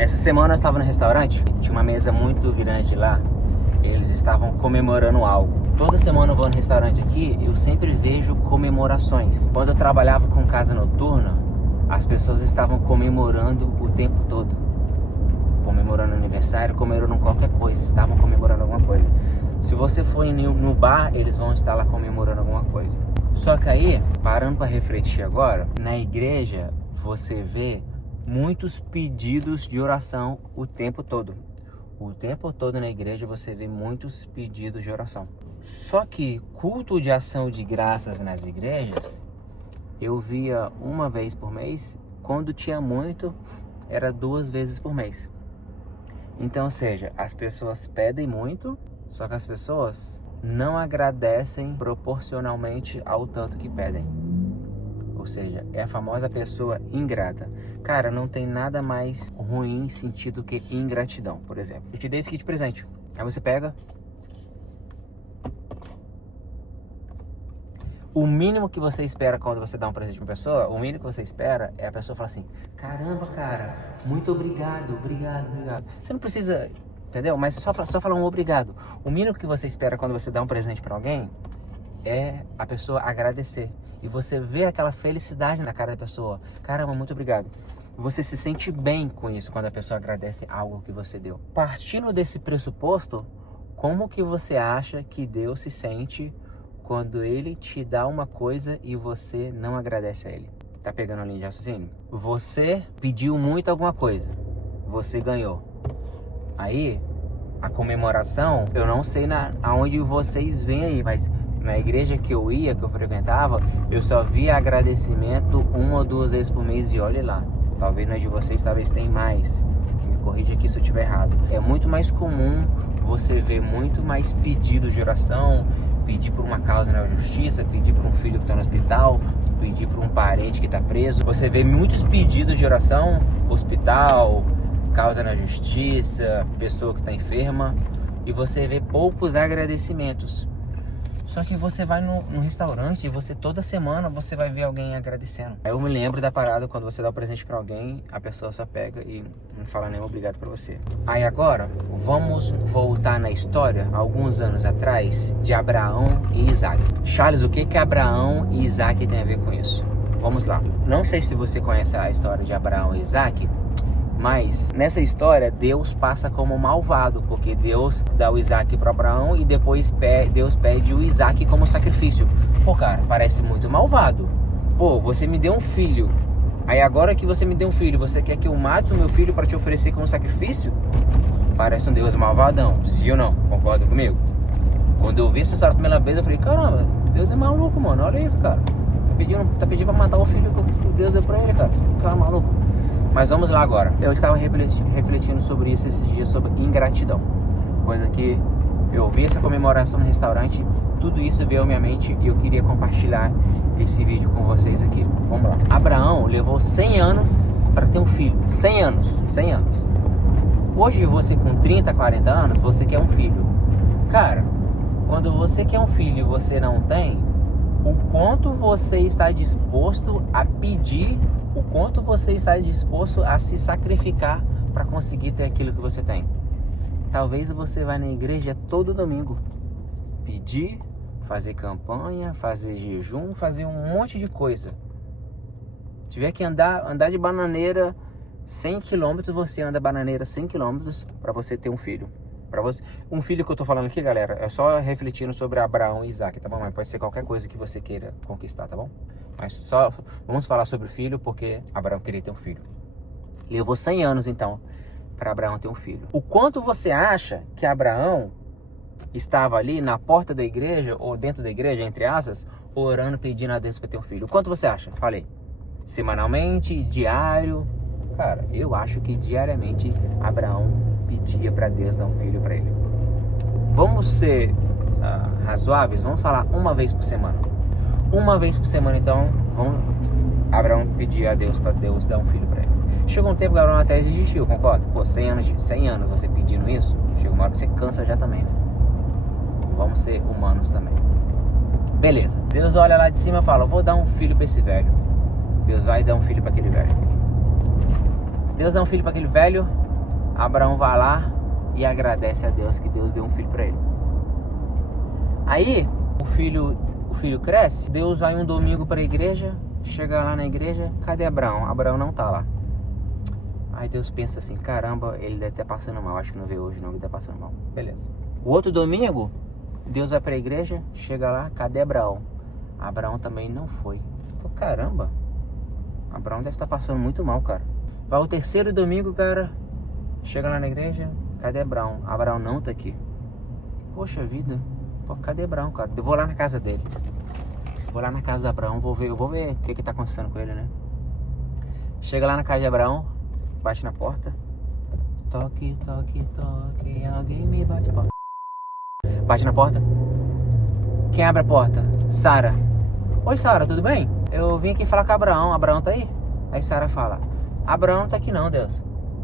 Essa semana eu estava no restaurante, tinha uma mesa muito grande lá, eles estavam comemorando algo. Toda semana eu vou no restaurante aqui, eu sempre vejo comemorações. Quando eu trabalhava com casa noturna, as pessoas estavam comemorando o tempo todo. Comemorando aniversário, comemorando qualquer coisa, estavam comemorando alguma coisa. Se você for no bar, eles vão estar lá comemorando alguma coisa. Só que aí, parando para refletir agora, na igreja você vê muitos pedidos de oração o tempo todo. O tempo todo na igreja você vê muitos pedidos de oração. Só que culto de ação de graças nas igrejas, eu via uma vez por mês. Quando tinha muito, era 2 vezes por mês. Então, ou seja, as pessoas pedem muito, só que as pessoas não agradecem proporcionalmente ao tanto que pedem. Ou seja, é a famosa pessoa ingrata. Cara, não tem nada mais ruim em sentido que ingratidão. Por exemplo, eu te dei esse kit de presente. Aí você pega. O mínimo que você espera quando você dá um presente pra uma pessoa, o mínimo que você espera é a pessoa falar assim: caramba, cara, muito obrigado, obrigado. Você não precisa, entendeu? Mas só falar um obrigado. O mínimo que você espera quando você dá um presente pra alguém é a pessoa agradecer. E você vê aquela felicidade na cara da pessoa. Caramba, muito obrigado. Você se sente bem com isso quando a pessoa agradece algo que você deu. Partindo desse pressuposto, como que você acha que Deus se sente quando Ele te dá uma coisa e você não agradece a Ele? Tá pegando a linha de raciocínio? Você pediu muito alguma coisa, você ganhou. Aí, a comemoração, eu não sei aonde vocês veem aí, mas na igreja que eu ia, que eu frequentava, eu só via agradecimento 1 ou 2 vezes por mês e olhe lá. Talvez na de vocês, talvez tenha mais. Me corrija aqui se eu estiver errado. É muito mais comum você ver muito mais pedidos de oração, pedir por uma causa na justiça, pedir por um filho que está no hospital, pedir por um parente que está preso. Você vê muitos pedidos de oração, hospital, causa na justiça, pessoa que está enferma, e você vê poucos agradecimentos. Só que você vai no restaurante e você toda semana você vai ver alguém agradecendo. Eu me lembro da parada quando você dá um presente pra alguém, a pessoa só pega e não fala nem obrigado pra você. Aí agora, vamos voltar na história, alguns anos atrás, de Abraão e Isaac. Charles, o que Abraão e Isaac tem a ver com isso? Vamos lá. Não sei se você conhece a história de Abraão e Isaac, mas nessa história Deus passa como malvado, porque Deus dá o Isaac para Abraão e depois Deus pede o Isaac como sacrifício. Pô, cara, parece muito malvado. Pô, você me deu um filho, aí agora que você me deu um filho, você quer que eu mate o meu filho para te oferecer como sacrifício? Parece um Deus malvadão, sim ou não? Concorda comigo? Quando eu vi essa história pela primeira vez, eu falei: caramba, Deus é maluco, mano, olha isso, cara. Tá pedindo pra matar o filho que Deus deu pra ele, cara. Cara maluco. Mas vamos lá agora. Eu estava refletindo sobre isso esses dias, sobre ingratidão. Coisa que eu vi essa comemoração no restaurante, tudo isso veio à minha mente e eu queria compartilhar esse vídeo com vocês aqui. Vamos lá. Abraão levou 100 anos para ter um filho. 100 anos. Hoje você com 30, 40 anos, você quer um filho. Cara, quando você quer um filho e você não tem, o quanto você está disposto a pedir, o quanto você está disposto a se sacrificar para conseguir ter aquilo que você tem. Talvez você vá na igreja todo domingo pedir, fazer campanha, fazer jejum, fazer um monte de coisa. Tiver que andar de bananeira 100 km, você anda bananeira 100 km para você ter um filho. Para você, um filho que eu tô falando aqui, galera, é só refletindo sobre Abraão e Isaac, tá bom? Mas pode ser qualquer coisa que você queira conquistar, tá bom? Mas só vamos falar sobre o filho, porque Abraão queria ter um filho. Levou 100 anos, então, para Abraão ter um filho. O quanto você acha que Abraão estava ali na porta da igreja, ou dentro da igreja, entre aspas, orando, pedindo a Deus para ter um filho? O quanto você acha? Falei. Semanalmente, diário? Cara, eu acho que diariamente Abraão pedia para Deus dar um filho para ele. Vamos ser razoáveis, vamos falar uma vez por semana. Uma vez por semana, então, Abraão pedia a Deus para Deus dar um filho para ele. Chegou um tempo que Abraão até existiu, concorda? Pô, 100 anos você pedindo isso, chega uma hora que você cansa já também, né? Vamos ser humanos também. Beleza, Deus olha lá de cima e fala: vou dar um filho para esse velho. Deus vai dar um filho para aquele velho. Deus dá um filho para aquele velho, Abraão vai lá e agradece a Deus que Deus deu um filho para ele. Aí o filho cresce, Deus vai um domingo para a igreja, chega lá na igreja, cadê Abraão? Abraão não tá lá. Aí Deus pensa assim, caramba, ele deve estar passando mal, acho que não veio hoje não, ele deve estar passando mal. Beleza. O outro domingo, Deus vai para a igreja, chega lá, cadê Abraão? Abraão também não foi. Então, caramba, Abraão deve estar passando muito mal, cara. Vai o terceiro domingo, cara, chega lá na igreja, cadê Abraão? Abraão não tá aqui. Poxa vida, pô, cadê Abraão, cara? Eu vou lá na casa dele. Vou lá na casa do Abraão, eu vou ver o que tá acontecendo com ele, né? Chega lá na casa de Abraão, bate na porta. Toque, toque, toque, alguém me bate a porta. Bate na porta. Quem abre a porta? Sara. Oi, Sara, tudo bem? Eu vim aqui falar com Abraão. Abraão tá aí? Aí Sara fala, Abraão não tá aqui não, Deus.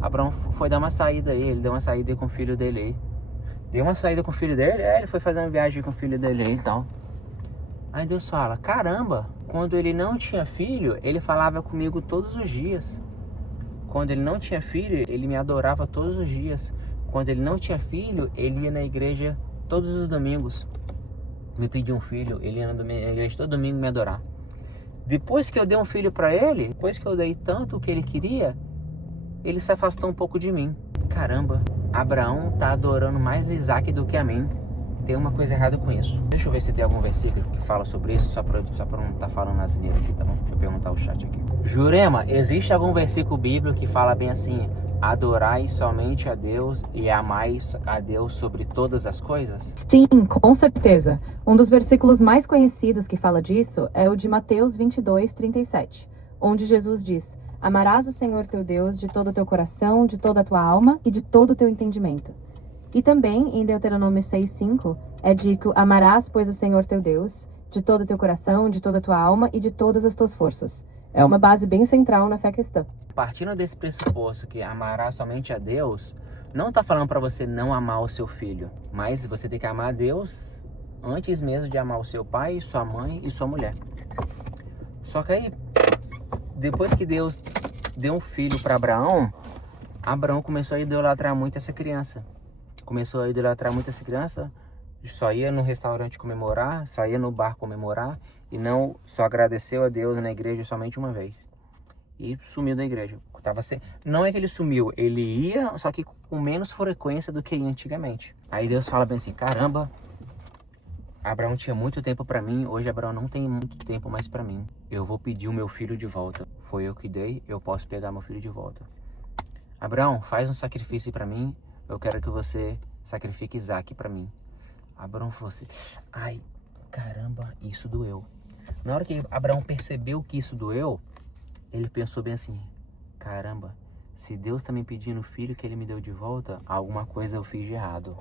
Abraão foi dar uma saída aí, ele deu uma saída com o filho dele aí. Deu uma saída com o filho dele? Ele foi fazer uma viagem com o filho dele aí e tal. Aí Deus fala, caramba, quando ele não tinha filho, ele falava comigo todos os dias. Quando ele não tinha filho, ele me adorava todos os dias. Quando ele não tinha filho, ele ia na igreja todos os domingos. Me pediu um filho, ele ia na igreja todo domingo me adorar. Depois que eu dei um filho para ele, depois que eu dei tanto o que ele queria, ele se afastou um pouco de mim. Caramba, Abraão tá adorando mais Isaac do que a mim. Tem uma coisa errada com isso. Deixa eu ver se tem algum versículo que fala sobre isso, só pra não estar falando asneira aqui, tá bom? Deixa eu perguntar o chat aqui. Jurema, existe algum versículo bíblico que fala bem assim, adorai somente a Deus e amai a Deus sobre todas as coisas? Sim, com certeza. Um dos versículos mais conhecidos que fala disso é o de Mateus 22:37, onde Jesus diz, amarás o Senhor teu Deus de todo o teu coração, de toda a tua alma e de todo o teu entendimento. E também em Deuteronômio 6:5 é dito, amarás, pois, o Senhor teu Deus de todo o teu coração, de toda a tua alma e de todas as tuas forças. É uma base bem central na fé cristã. Partindo desse pressuposto que amará somente a Deus, não está falando para você não amar o seu filho, mas você tem que amar a Deus antes mesmo de amar o seu pai, sua mãe e sua mulher. Só que aí, depois que Deus deu um filho para Abraão, Abraão começou a idolatrar muito essa criança. Só ia no restaurante comemorar, só ia no bar comemorar e não só agradeceu a Deus na igreja somente uma vez. E sumiu da igreja. Não é que ele sumiu, ele ia, só que com menos frequência do que ia antigamente. Aí Deus fala bem assim, caramba, Abraão tinha muito tempo para mim, hoje Abraão não tem muito tempo mais para mim. Eu vou pedir o meu filho de volta. Foi eu que dei, eu posso pegar meu filho de volta. Abraão, faz um sacrifício para mim, eu quero que você sacrifique Isaac para mim. Abraão falou assim, ai, caramba, isso doeu. Na hora que Abraão percebeu que isso doeu, ele pensou bem assim, caramba, se Deus tá me pedindo o filho que ele me deu de volta, alguma coisa eu fiz de errado.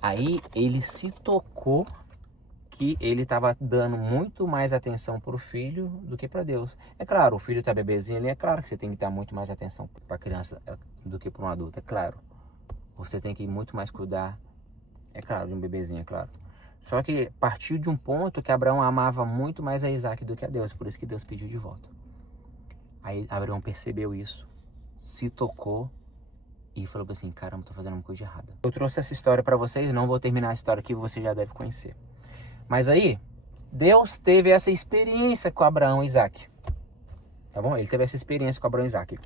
Aí ele se tocou que ele estava dando muito mais atenção para o filho do que para Deus. É claro, o filho tá bebezinho ali, é claro que você tem que dar muito mais atenção para a criança do que para um adulto, é claro. Você tem que muito mais cuidar, é claro, de um bebezinho, é claro. Só que partiu de um ponto que Abraão amava muito mais a Isaac do que a Deus, por isso que Deus pediu de volta. Aí Abraão percebeu isso, se tocou e falou assim, caramba, tô fazendo uma coisa errada. Eu trouxe essa história para vocês, não vou terminar a história aqui, você já deve conhecer. Mas aí, Deus teve essa experiência com Abraão e Isaac. Tá bom? Ele teve essa experiência com Abraão e Isaac.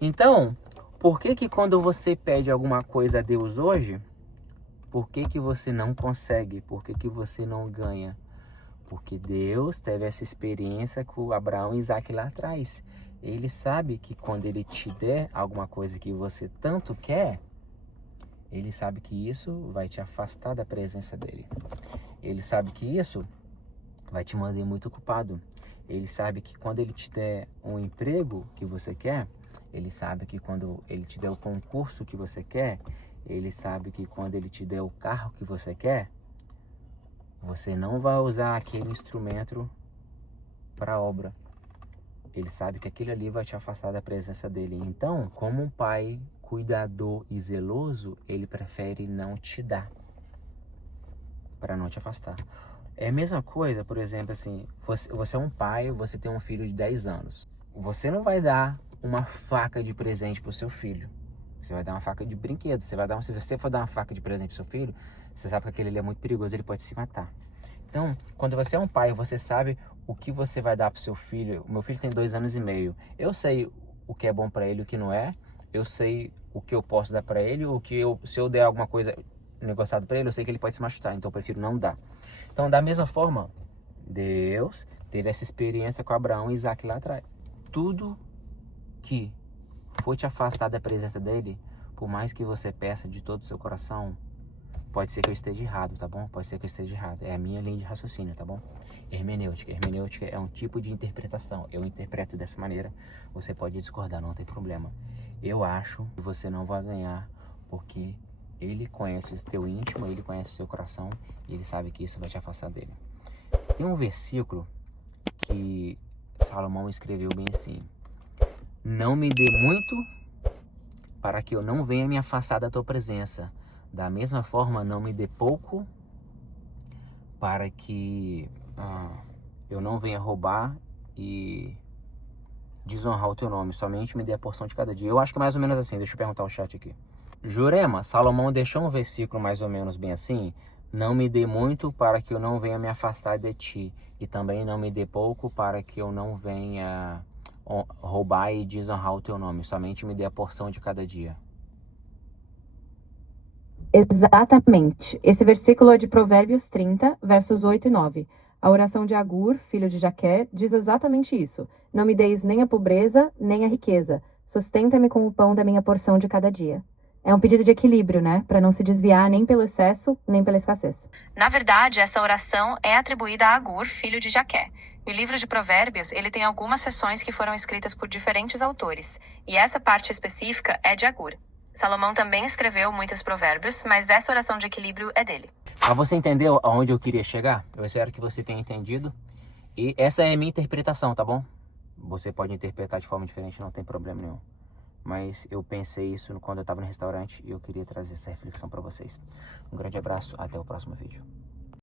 Então, por que quando você pede alguma coisa a Deus hoje, por que você não consegue? Por que você não ganha? Porque Deus teve essa experiência com Abraão e Isaac lá atrás. Ele sabe que quando ele te der alguma coisa que você tanto quer, ele sabe que isso vai te afastar da presença dele. Ele sabe que isso vai te manter muito ocupado. Ele sabe que quando ele te der um emprego que você quer, ele sabe que quando ele te der o concurso que você quer, ele sabe que quando ele te der o carro que você quer, você não vai usar aquele instrumento para a obra. Ele sabe que aquilo ali vai te afastar da presença dele. Então, como um pai cuidador e zeloso, ele prefere não te dar, para não te afastar. É a mesma coisa, por exemplo, assim, você é um pai, você tem um filho de 10 anos. Você não vai dar uma faca de presente para o seu filho. Você vai dar uma faca de brinquedo. Se você for dar uma faca de presente pro seu filho, você sabe que aquele ali é muito perigoso, ele pode se matar. Então, quando você é um pai, você sabe o que você vai dar pro seu filho. O meu filho tem 2 anos e meio. Eu sei o que é bom para ele e o que não é. Eu sei o que eu posso dar para ele, se eu der alguma coisa negociado para ele, eu sei que ele pode se machucar, então eu prefiro não dar. Então, da mesma forma, Deus teve essa experiência com Abraão e Isaac lá atrás. Tudo que for te afastar da presença dele, por mais que você peça de todo o seu coração, pode ser que eu esteja errado, tá bom? Pode ser que eu esteja errado. É a minha linha de raciocínio, tá bom? Hermenêutica. Hermenêutica é um tipo de interpretação. Eu interpreto dessa maneira. Você pode discordar, não tem problema. Eu acho que você não vai ganhar, porque ele conhece o teu íntimo, ele conhece o seu coração e ele sabe que isso vai te afastar dele. Tem um versículo que Salomão escreveu bem assim: não me dê muito para que eu não venha me afastar da tua presença. Da mesma forma, não me dê pouco para que eu não venha roubar e desonrar o teu nome. Somente me dê a porção de cada dia. Eu acho que é mais ou menos assim. Deixa eu perguntar ao chat aqui. Jurema, Salomão deixou um versículo mais ou menos bem assim: não me dê muito para que eu não venha me afastar de ti, e também não me dê pouco para que eu não venha roubar e desonrar o teu nome. Somente me dê a porção de cada dia. Exatamente. Esse versículo é de Provérbios 30, versos 8 e 9. A oração de Agur, filho de Jaqué, diz exatamente isso: não me deis nem a pobreza, nem a riqueza. Sustenta-me com o pão da minha porção de cada dia. É um pedido de equilíbrio, né? Para não se desviar nem pelo excesso, nem pela escassez. Na verdade, essa oração é atribuída a Agur, filho de Jaqué. O livro de Provérbios, ele tem algumas seções que foram escritas por diferentes autores, e essa parte específica é de Agur. Salomão também escreveu muitos provérbios, mas essa oração de equilíbrio é dele. Você entendeu aonde eu queria chegar? Eu espero que você tenha entendido. E essa é a minha interpretação, tá bom? Você pode interpretar de forma diferente, não tem problema nenhum. Mas eu pensei isso quando eu estava no restaurante e eu queria trazer essa reflexão para vocês. Um grande abraço, até o próximo vídeo.